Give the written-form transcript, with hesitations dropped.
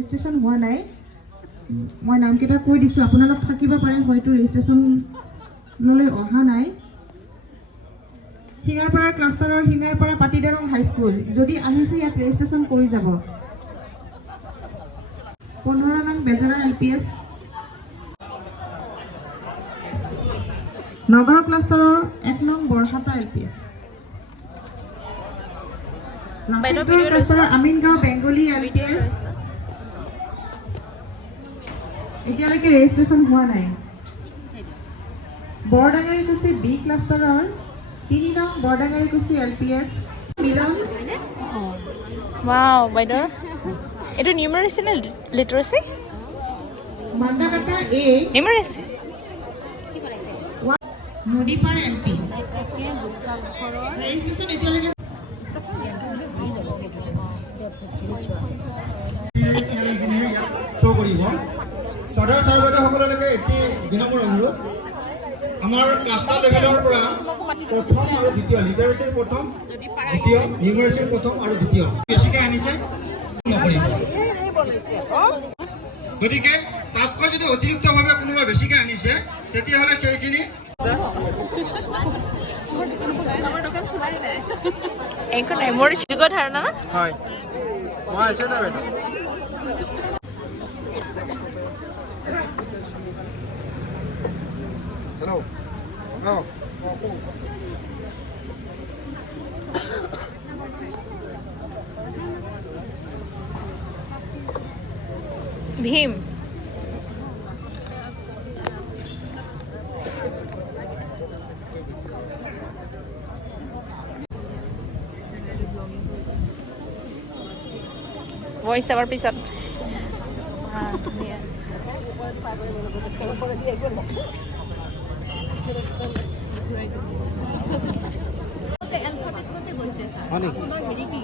registration হোৱা নাই মই নামকেইটা কৈ দিছোঁ আপোনালোক থাকিব পাৰে হয়তো ৰেজিষ্ট্ৰেশ্যনলৈ অহা নাই শিঙাৰপাৰা ক্লাষ্টাৰৰ শিঙাৰপাৰা পাটিদৰং হাইস্কুল যদি আহিছে ইয়াত ৰেজিষ্ট্ৰেশ্যন কৰি যাব 15 নং বেজেৰা LPS নগাঁও ক্লাষ্টাৰৰ 1 নং বৰহাটা LPS নাচিকপুৰ ক্লাষ্টাৰৰ আমিনগাঁও বেংগলী LPS এতিয়ালৈকে ৰেজিষ্ট্ৰেশ্যন হোৱা নাই বৰডাঙাৰীকুছি B ক্লাষ্টাৰৰ 3 নং বৰডাঙাৰীকুছি LPS মিলন ওয়াও বাইদেউ এটা নিউমাৰেচি নে লিটাৰেচি মান্দাকাটা A নিউমাৰেচি নদীপাৰ LP ৰেজিষ্ট্ৰেশ্যন এতিয়ালৈকে শ্ব' কৰিব চৰকাৰ চাৰ্ভেসকললৈকে এটি বিনম্ৰ অনুৰোধ আমাৰ ক্লাষ্টাৰ লেভেলৰ পৰা প্ৰথম আৰু দ্বিতীয় লিটাৰেচিৰ প্ৰথম দ্বিতীয় নিউমাৰেচিৰ প্ৰথম আৰু দ্বিতীয় বেছিকৈ আনিছে নকৰিব গতিকে তাতকৈ যদি অতিৰিক্তভাৱে কোনোবা বেছিকৈ আনিছে তেতিয়াহ'লে সেইখিনি একো নাই মোৰ যুগ ধাৰণা না হয় মই আছে না বাইদেউ হেল্ল' হেল্ল' ভীম ভইচ আৱাৰ পিছত হয় নেকি